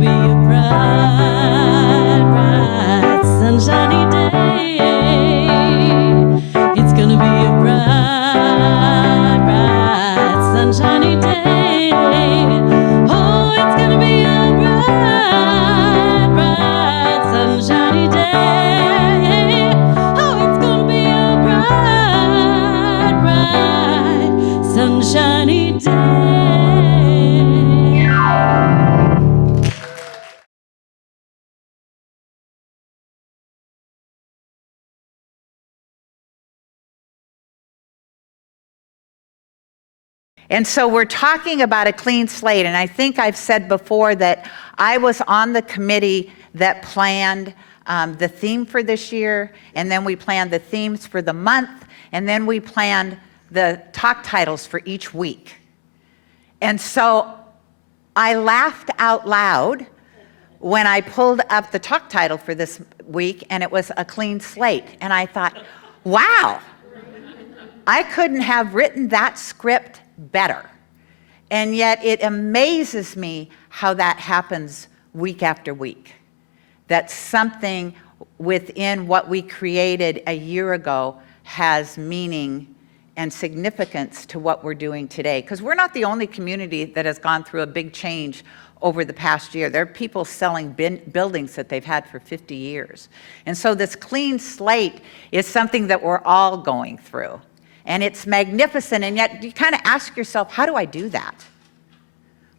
be a bright, bright, sunshiny day. It's gonna be a bright, bright, sunshiny day. Oh, it's gonna be a bright, bright, sunshiny day. Oh, it's gonna be a bright, bright, sunshiny day. And so we're talking about a clean slate, and I think I've said before that I was on the committee that planned the theme for this year, and then we planned the themes for the month, and then we planned the talk titles for each week. And so I laughed out loud when I pulled up the talk title for this week, and it was a clean slate. And I thought, wow, I couldn't have written that script better. And yet it amazes me how that happens week after week. That something within what we created a year ago has meaning and significance to what we're doing today. Because we're not the only community that has gone through a big change over the past year. There are people selling buildings that they've had for 50 years. And so this clean slate is something that we're all going through. And it's magnificent, and yet you kind of ask yourself, how do I do that?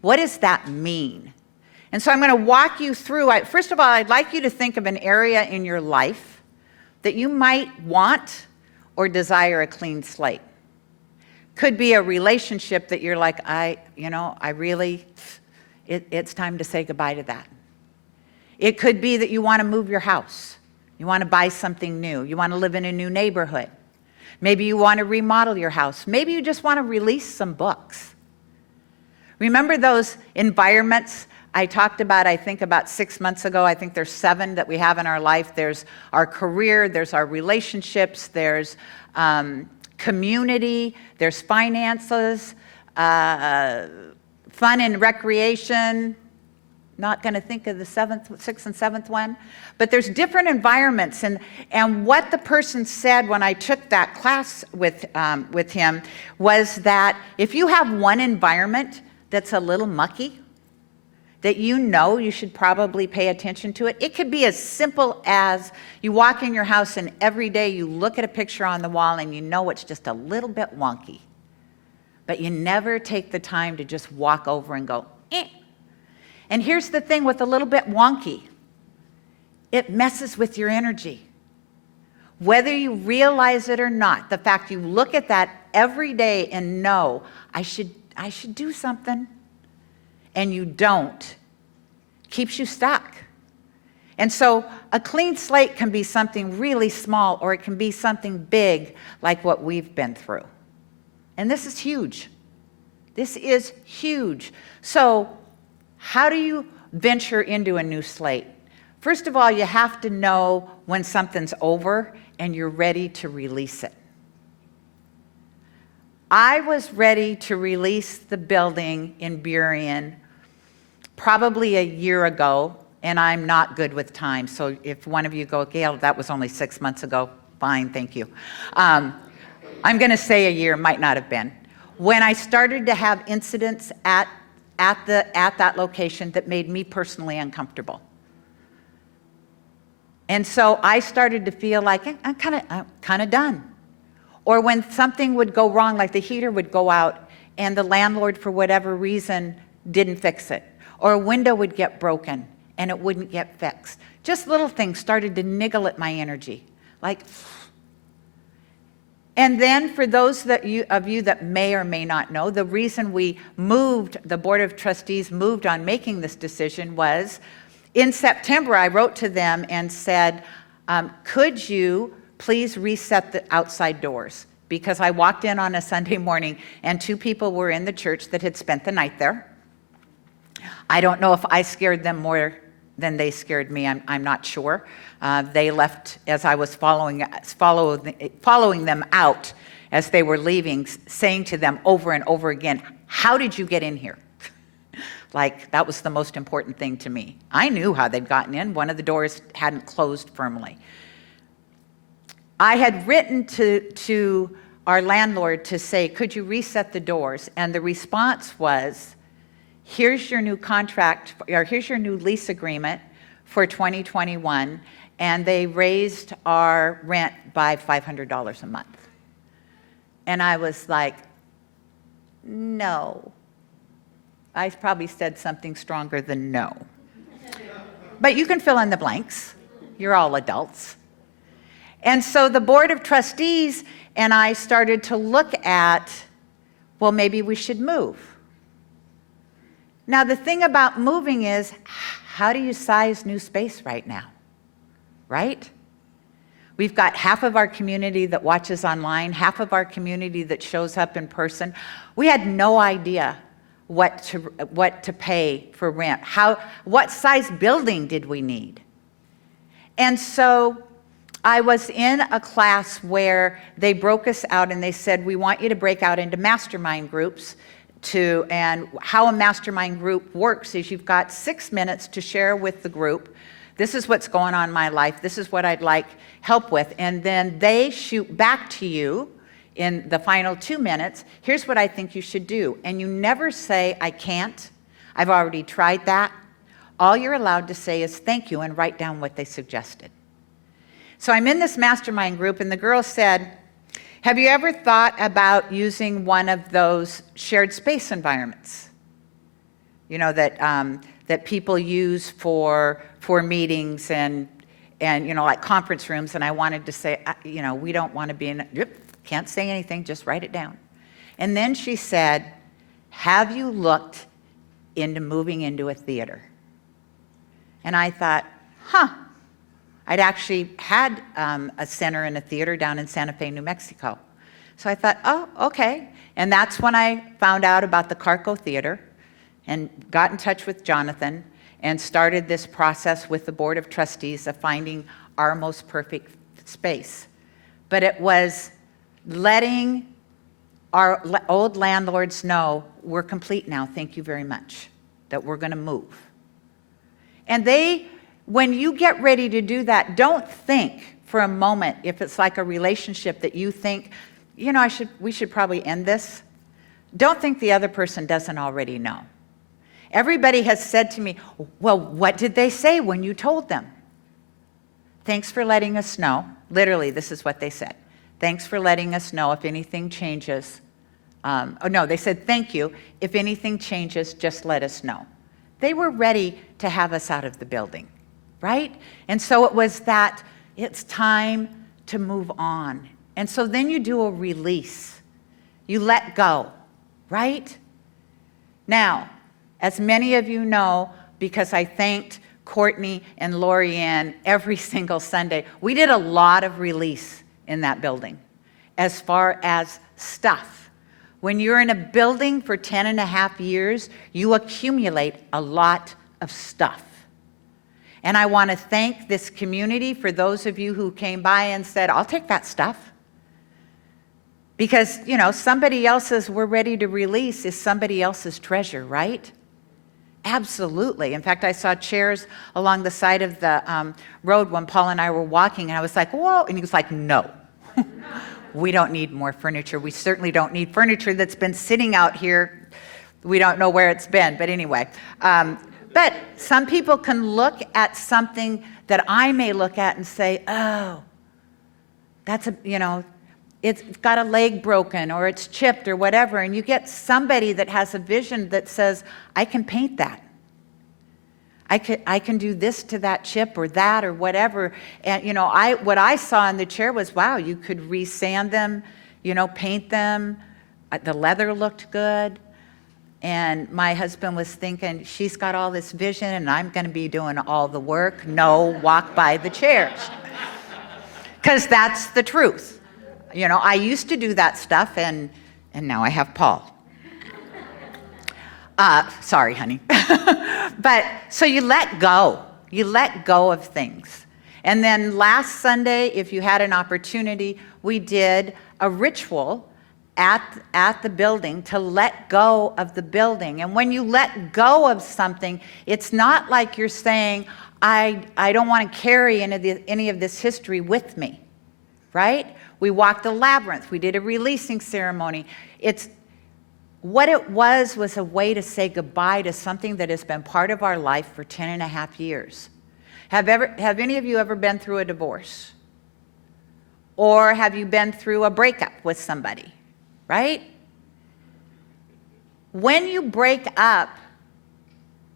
What does that mean? And so I'm going to walk you through. First of all, I'd like you to think of an area in your life that you might want or desire a clean slate. Could be a relationship that you're like, it's time to say goodbye to that. It could be that you want to move your house. You want to buy something new. You want to live in a new neighborhood. Maybe you want to remodel your house. Maybe you just want to release some books. Remember those environments I talked about, I think about 6 months ago? I think there's 7 that we have in our life. There's our career, there's our relationships, there's community, there's finances, fun and recreation. Not going to think of the 6th and 7th one, but there's different environments. And what the person said when I took that class with him was that if you have one environment that's a little mucky, that you should probably pay attention to it. It could be as simple as you walk in your house and every day you look at a picture on the wall and you know it's just a little bit wonky, but you never take the time to just walk over and go, eh. And here's the thing with a little bit wonky. It messes with your energy. Whether you realize it or not, the fact you look at that every day and know, I should do something, and you don't, keeps you stuck. And so a clean slate can be something really small, or it can be something big like what we've been through. And this is huge. This is huge. So how do you venture into a new slate? First of all, you have to know when something's over and you're ready to release it. I was ready to release the building in Burien probably a year ago, and I'm not good with time. So if one of you go, Gayle, that was only 6 months ago, fine, thank you. I'm going to say a year, might not have been. When I started to have incidents at that location that made me personally uncomfortable. And so I started to feel like I'm kind of done. Or when something would go wrong, like the heater would go out and the landlord for whatever reason didn't fix it. Or a window would get broken and it wouldn't get fixed. Just little things started to niggle at my energy. And then for those of you that may or may not know, the reason the Board of Trustees moved on making this decision was in September, I wrote to them and said, could you please reset the outside doors? Because I walked in on a Sunday morning and 2 people were in the church that had spent the night there. I don't know if I scared them more than they scared me. I'm not sure. They left as I was following them out as they were leaving, saying to them over and over again, how did you get in here? Like, that was the most important thing to me. I knew how they'd gotten in. One of the doors hadn't closed firmly. I had written to our landlord to say, could you reset the doors? And the response was, here's your new contract, or here's your new lease agreement for 2021, and they raised our rent by $500 a month. And I was like, no. I probably said something stronger than no. But you can fill in the blanks. You're all adults. And so the Board of Trustees and I started to look at, well, maybe we should move. Now, the thing about moving is, how do you size new space right now, right? We've got half of our community that watches online, half of our community that shows up in person. We had no idea what to pay for rent. What size building did we need? And so I was in a class where they broke us out and they said, we want you to break out into mastermind groups and how a mastermind group works is you've got 6 minutes to share with the group, this is what's going on in my life, this is what I'd like help with, and then they shoot back to you in the final 2 minutes, here's what I think you should do. And you never say, I can't, I've already tried that. All you're allowed to say is thank you and write down what they suggested. So I'm in this mastermind group and the girl said, have you ever thought about using one of those shared space environments? You know, that people use for meetings and you know, like conference rooms. And I wanted to say, you know, we don't want to be in, can't say anything, just write it down. And then she said, have you looked into moving into a theater? And I thought, I'd actually had a center and a theater down in Santa Fe, New Mexico. So I thought, oh, okay. And that's when I found out about the Carco Theater and got in touch with Jonathan and started this process with the Board of Trustees of finding our most perfect space. But it was letting our old landlords know, we're complete now, thank you very much, that we're gonna move. And when you get ready to do that, don't think for a moment, if it's like a relationship that you think, you know, we should probably end this. Don't think the other person doesn't already know. Everybody has said to me, well, what did they say when you told them? Thanks for letting us know. Literally, this is what they said. Thanks for letting us know if anything changes. They said, thank you. If anything changes, just let us know. They were ready to have us out of the building, right? And so it was that it's time to move on. And so then you do a release. You let go, right? Now, as many of you know, because I thanked Courtney and Lori Ann every single Sunday, we did a lot of release in that building as far as stuff. When you're in a building for 10.5 years, you accumulate a lot of stuff. And I want to thank this community for those of you who came by and said, I'll take that stuff. Because, you know, somebody else's we're ready to release is somebody else's treasure, right? Absolutely. In fact, I saw chairs along the side of the road when Paul and I were walking, and I was like, whoa. And he was like, no. We don't need more furniture. We certainly don't need furniture that's been sitting out here. We don't know where it's been, but anyway. But some people can look at something that I may look at and say, oh, that's it's got a leg broken or it's chipped or whatever. And you get somebody that has a vision that says, I can paint that. I can do this to that chip or that or whatever. And what I saw in the chair was, wow, you could resand them, paint them. The leather looked good. And my husband was thinking, she's got all this vision and I'm going to be doing all the work. No, walk by the chairs. Because that's the truth. I used to do that stuff and now I have Paul. Sorry, honey. But so you let go. You let go of things. And then last Sunday, if you had an opportunity, we did a ritual at the building to let go of the building. And when you let go of something, it's not like you're saying, I don't want to carry any of this history with me, right? We walked the labyrinth. We did a releasing ceremony. What it was a way to say goodbye to something that has been part of our life for 10 and a half years. Have any of you ever been through a divorce? Or have you been through a breakup with somebody, right? When you break up,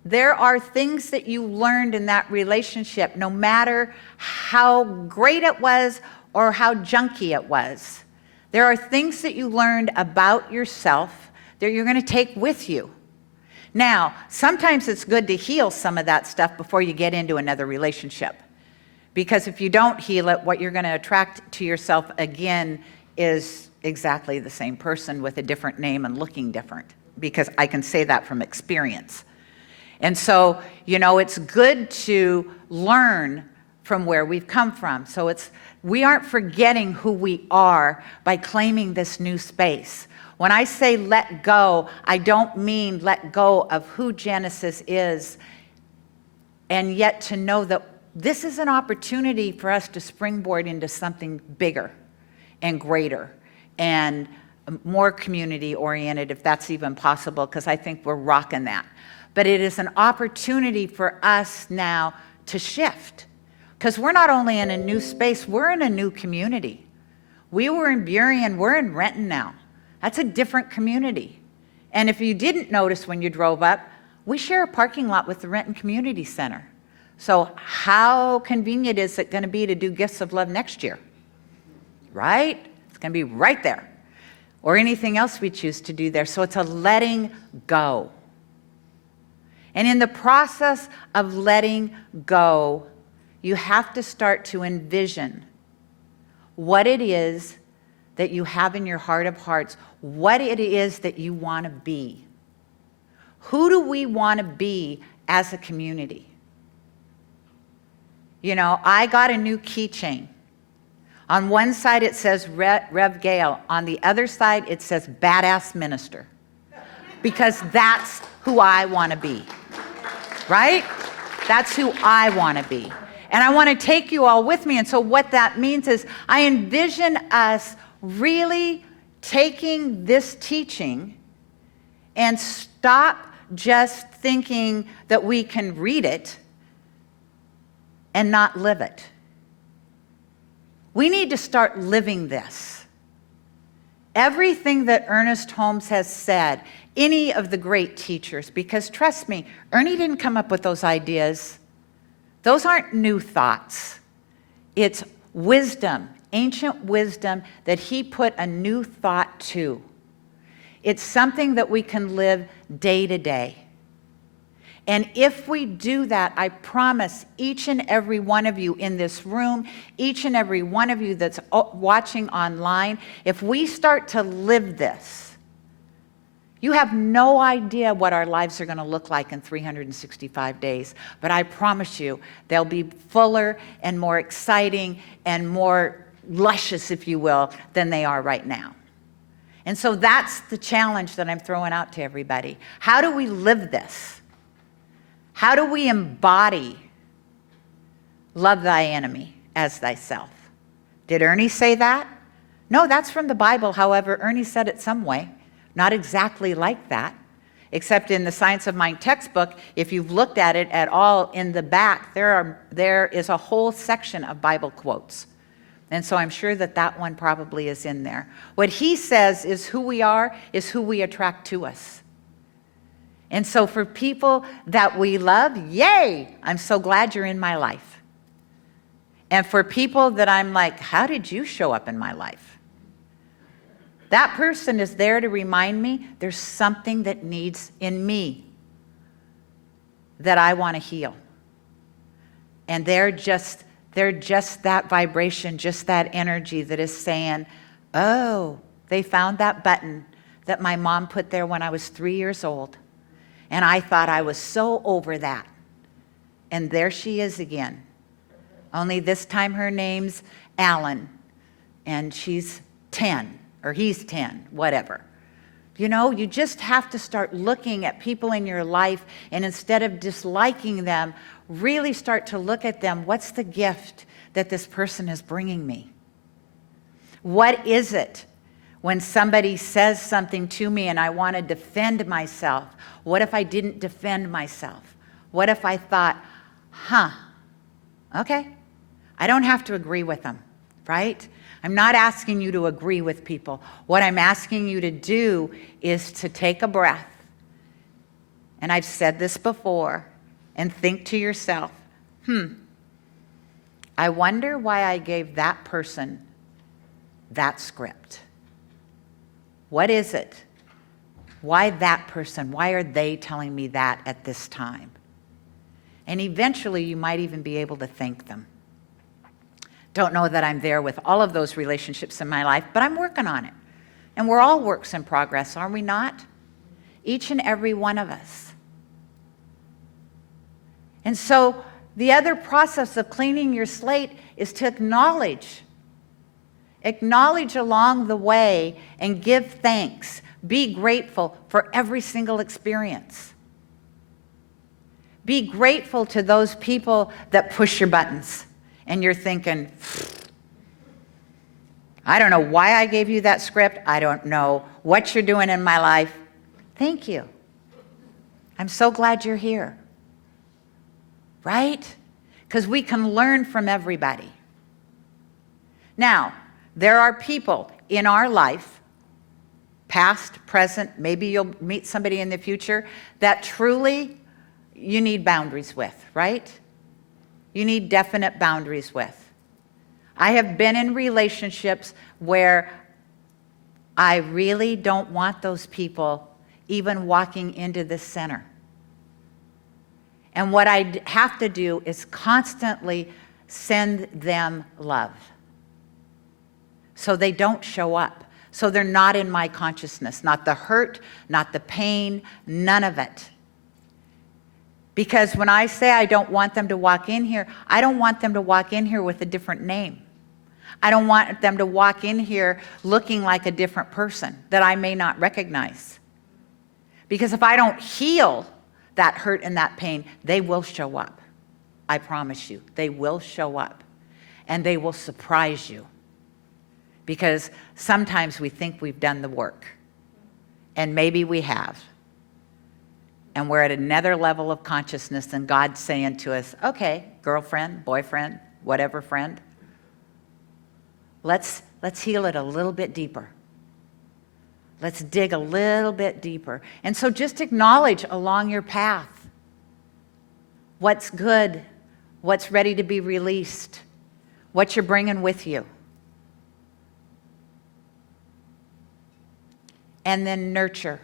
there are things that you learned in that relationship, no matter how great it was or how junky it was. There are things that you learned about yourself that you're going to take with you. Now, sometimes it's good to heal some of that stuff before you get into another relationship. Because if you don't heal it, what you're going to attract to yourself again is exactly the same person with a different name and looking different. Because I can say that from experience. And so, it's good to learn from where we've come from. So we aren't forgetting who we are by claiming this new space. When I say let go, I don't mean let go of who Genesis is, and yet to know that this is an opportunity for us to springboard into something bigger and greater and more community-oriented, if that's even possible, because I think we're rocking that. But it is an opportunity for us now to shift, because we're not only in a new space, we're in a new community. We were in Burien, we're in Renton now. That's a different community. And if you didn't notice when you drove up, we share a parking lot with the Renton Community Center. So how convenient is it going to be to do Gifts of Love next year? Right? It's going to be right there. Or anything else we choose to do there. So it's a letting go. And in the process of letting go, you have to start to envision what it is that you have in your heart of hearts, what it is that you want to be. Who do we want to be as a community? I got a new keychain. On one side it says Rev Gayle. On the other side it says Badass Minister. Because that's who I want to be. Right? That's who I want to be. And I want to take you all with me. And so what that means is I envision us really taking this teaching and stop just thinking that we can read it and not live it. We need to start living this. Everything that Ernest Holmes has said, any of the great teachers, because trust me, Ernie didn't come up with those ideas. Those aren't new thoughts. It's wisdom, ancient wisdom that he put a new thought to. It's something that we can live day to day. And if we do that, I promise each and every one of you in this room, each and every one of you that's watching online, if we start to live this, you have no idea what our lives are going to look like in 365 days. But I promise you, they'll be fuller and more exciting and more luscious, if you will, than they are right now. And so that's the challenge that I'm throwing out to everybody. How do we live this? How do we embody love thy enemy as thyself? Did Ernie say that? No, that's from the Bible. However, Ernie said it some way. Not exactly like that, except in the Science of Mind textbook, if you've looked at it at all in the back, there is a whole section of Bible quotes. And so I'm sure that one probably is in there. What he says is who we are is who we attract to us. And so for people that we love, yay, I'm so glad you're in my life. And for people that I'm like, how did you show up in my life? That person is there to remind me there's something that needs in me that I want to heal. And they're just that vibration, just that energy that is saying, oh, they found that button that my mom put there when I was 3 years old. And I thought I was so over that. And there she is again. Only this time her name's Allen, and she's 10 or he's 10, whatever. You know, you just have to start looking at people in your life, and instead of disliking them, really start to look at them. What's the gift that this person is bringing me? What is it when somebody says something to me and I want to defend myself? What if I didn't defend myself? What if I thought, okay, I don't have to agree with them, right? I'm not asking you to agree with people. What I'm asking you to do is to take a breath. And I've said this before, and think to yourself, I wonder why I gave that person that script. What is it? Why that person? Why are they telling me that at this time? And eventually you might even be able to thank them. Don't know that I'm there with all of those relationships in my life, but I'm working on it. And we're all works in progress, are we not? Each and every one of us. And so the other process of cleaning your slate is to acknowledge. Acknowledge along the way and give thanks. Be grateful for every single experience. Be grateful to those people that push your buttons. And you're thinking, I don't know why I gave you that script. I don't know what you're doing in my life. Thank you. I'm so glad you're here. Right? Because we can learn from everybody. Now, there are people in our life, past, present, maybe you'll meet somebody in the future, that truly you need boundaries with, right? You need definite boundaries with. I have been in relationships where I really don't want those people even walking into the center. And what I have to do is constantly send them love. So they don't show up. So they're not in my consciousness. Not the hurt, not the pain, none of it. Because when I say I don't want them to walk in here, I don't want them to walk in here with a different name. I don't want them to walk in here looking like a different person that I may not recognize. Because if I don't heal that hurt and that pain, they will show up. I promise you, they will show up. And they will surprise you. Because sometimes we think we've done the work. And maybe we have. And we're at another level of consciousness, and God's saying to us, okay, girlfriend, boyfriend, whatever friend, let's heal it a little bit deeper. Let's dig a little bit deeper. And so just acknowledge along your path what's good, what's ready to be released, what you're bringing with you. And then nurture.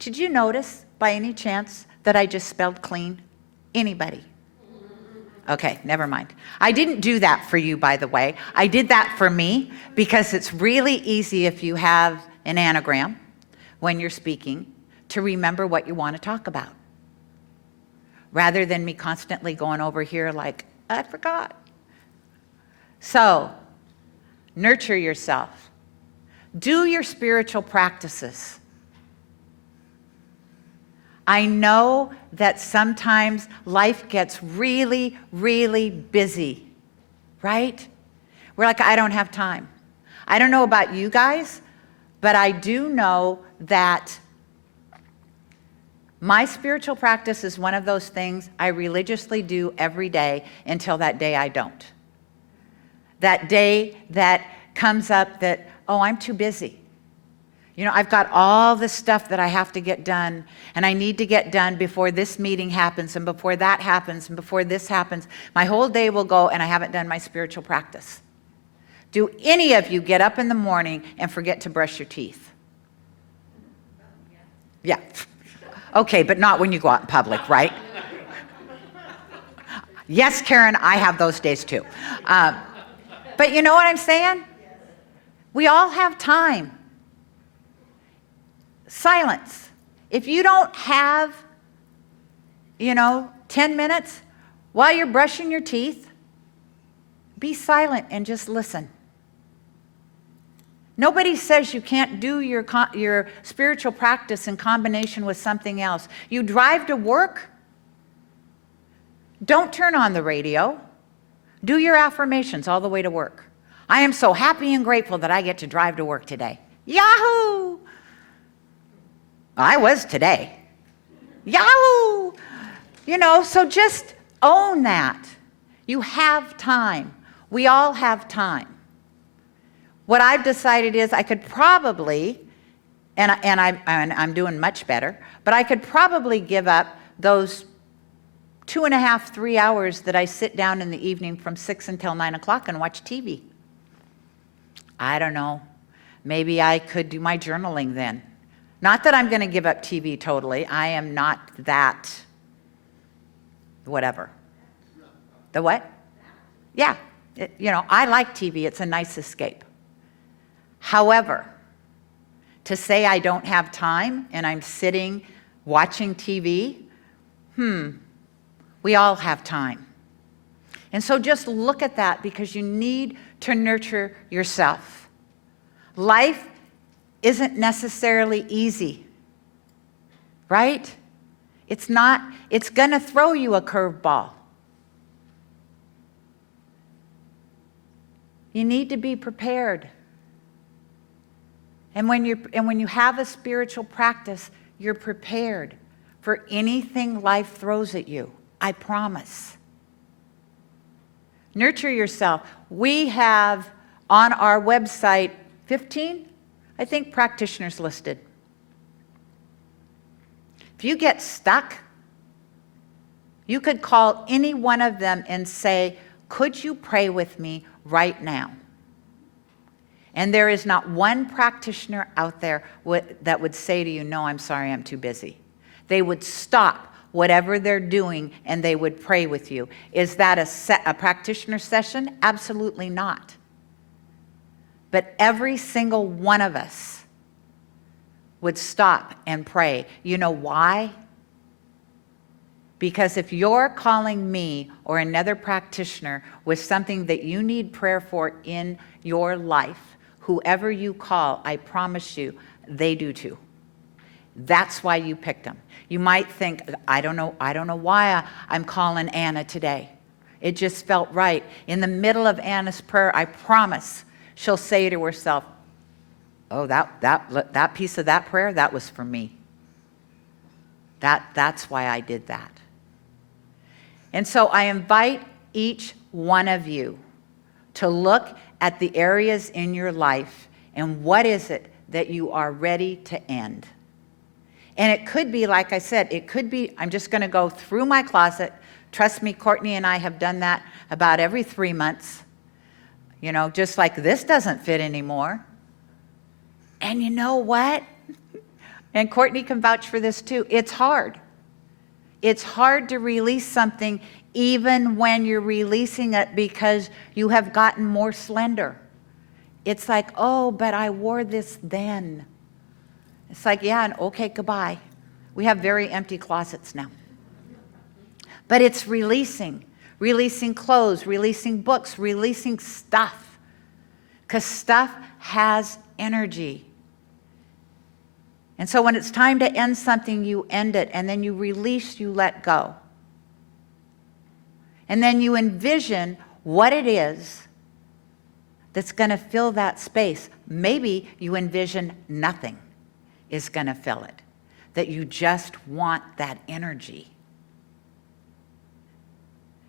Did you notice, by any chance, that I just spelled clean? Anybody? Okay, never mind. I didn't do that for you, by the way. I did that for me because it's really easy if you have an anagram when you're speaking to remember what you want to talk about. Rather than me constantly going over here like, I forgot. So, nurture yourself. Do your spiritual practices. I know that sometimes life gets really, really busy, right? We're like, I don't have time. I don't know about you guys, but I do know that my spiritual practice is one of those things I religiously do every day until that day I don't. That day that comes up that, oh, I'm too busy. You know, I've got all this stuff that I have to get done, and I need to get done before this meeting happens, and before that happens, and before this happens. My whole day will go, and I haven't done my spiritual practice. Do any of you get up in the morning and forget to brush your teeth? Yeah. Okay, but not when you go out in public, right? Yes, Karen, I have those days too. But you know what I'm saying? We all have time. Silence. If you don't have, 10 minutes while you're brushing your teeth, be silent and just listen. Nobody says you can't do your spiritual practice in combination with something else. You drive to work, don't turn on the radio. Do your affirmations all the way to work. I am so happy and grateful that I get to drive to work today. Yahoo! I was today. Yahoo! So just own that. You have time. We all have time. What I've decided is I could probably, and I'm doing much better, but I could probably give up those 2.5, 3 hours that I sit down in the evening from 6 until 9 o'clock and watch TV. I don't know. Maybe I could do my journaling then. Not that I'm going to give up TV totally. I am not that, whatever. The what? Yeah. I like TV. It's a nice escape. However, to say I don't have time and I'm sitting watching TV, we all have time. And so just look at that, because you need to nurture yourself. Life isn't necessarily easy, right? It's not. It's going to throw you a curveball. You need to be prepared. And when you have a spiritual practice, you're prepared for anything life throws at you. I promise. Nurture yourself. We have on our website 15, I think, practitioners listed. If you get stuck, you could call any one of them and say, could you pray with me right now? And there is not one practitioner out there that would say to you, no, I'm sorry, I'm too busy. They would stop whatever they're doing and they would pray with you. Is that a practitioner session? Absolutely not. But every single one of us would stop and pray. You know why? Because if you're calling me or another practitioner with something that you need prayer for in your life, whoever you call, I promise you, they do too. That's why you picked them. You might think, I don't know why I'm calling Anna today. It just felt right. In the middle of Anna's prayer, I promise she'll say to herself, oh, that piece of that prayer, that was for me. That's why I did that. And so I invite each one of you to look at the areas in your life and what is it that you are ready to end. And it could be, like I said, it could be, I'm just going to go through my closet. Trust me, Courtney and I have done that about every 3 months. Just like this doesn't fit anymore. And you know what? And Courtney can vouch for this too. It's hard. It's hard to release something even when you're releasing it because you have gotten more slender. It's like, oh, but I wore this then. It's like, yeah, and okay, goodbye. We have very empty closets now. But it's releasing clothes, releasing books, releasing stuff. Because stuff has energy. And so when it's time to end something, you end it, and then you release, you let go. And then you envision what it is that's going to fill that space. Maybe you envision nothing is going to fill it, that you just want that energy.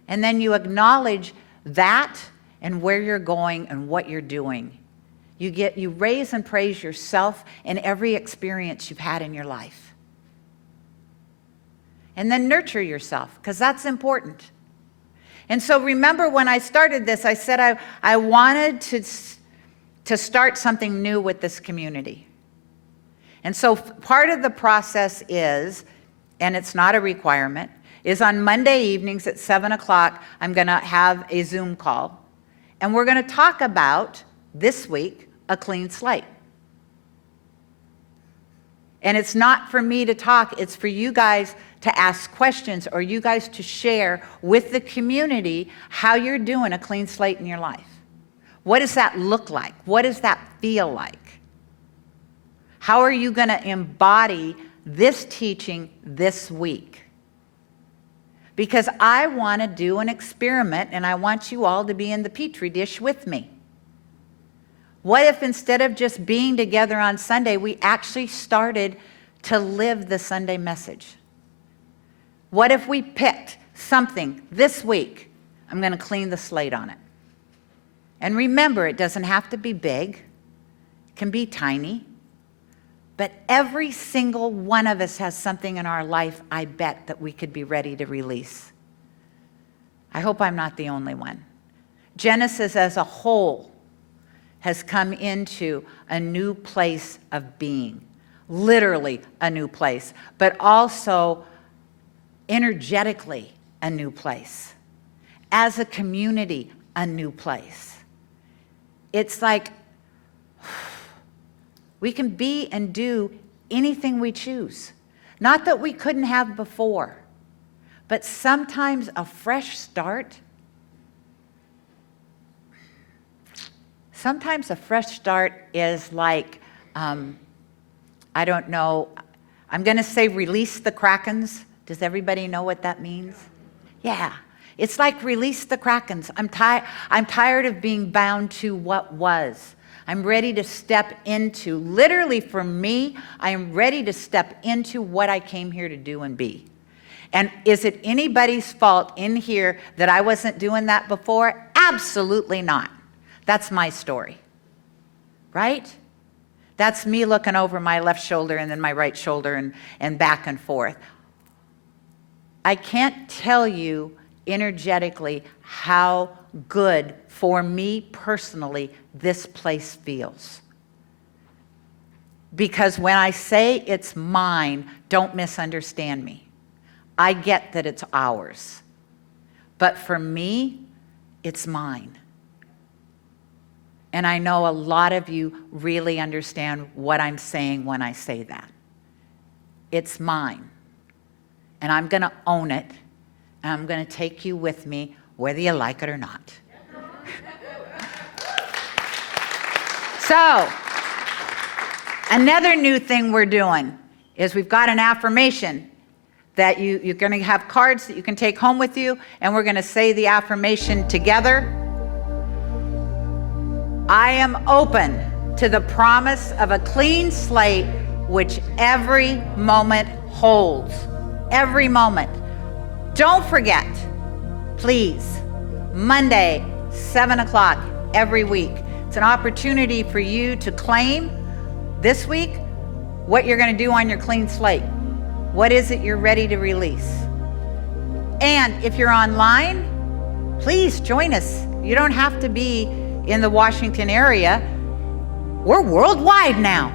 And then you acknowledge that and where you're going and what you're doing. You raise and praise yourself in every experience you've had in your life. And then nurture yourself, because that's important. And so remember when I started this, I said I wanted to start something new with this community. And so part of the process is, and it's not a requirement, is on Monday evenings at 7 o'clock, I'm going to have a Zoom call. And we're going to talk about, this week, a clean slate. And it's not for me to talk, it's for you guys to ask questions or you guys to share with the community how you're doing a clean slate in your life. What does that look like? What does that feel like? How are you going to embody this teaching this week? Because I want to do an experiment, and I want you all to be in the Petri dish with me. What if instead of just being together on Sunday, we actually started to live the Sunday message? What if we picked something this week? I'm going to clean the slate on it. And remember, it doesn't have to be big. It can be tiny. But every single one of us has something in our life, I bet, that we could be ready to release. I hope I'm not the only one. Genesis as a whole has come into a new place of being, literally a new place, but also energetically a new place. As a community, a new place. It's like we can be and do anything we choose. Not that we couldn't have before, but sometimes a fresh start. Sometimes a fresh start is like, I don't know, I'm going to say release the Krakens. Does everybody know what that means? Yeah. It's like release the Krakens. I'm tired of being bound to what was. I'm ready to step into, literally for me, I am ready to step into what I came here to do and be. And is it anybody's fault in here that I wasn't doing that before? Absolutely not. That's my story, right? That's me looking over my left shoulder and then my right shoulder and back and forth. I can't tell you energetically how good for me personally this place feels. Because when I say it's mine, don't misunderstand me. I get that it's ours. But for me, it's mine. And I know a lot of you really understand what I'm saying when I say that. It's mine. And I'm going to own it. And I'm going to take you with me, whether you like it or not. So, another new thing we're doing is we've got an affirmation that you're going to have cards that you can take home with you, and we're going to say the affirmation together. I am open to the promise of a clean slate, which every moment holds. Every moment. Don't forget, please, Monday, 7 o'clock every week. It's an opportunity for you to claim this week what you're going to do on your clean slate. What is it you're ready to release? And if you're online, please join us. You don't have to be in the Washington area. We're worldwide now.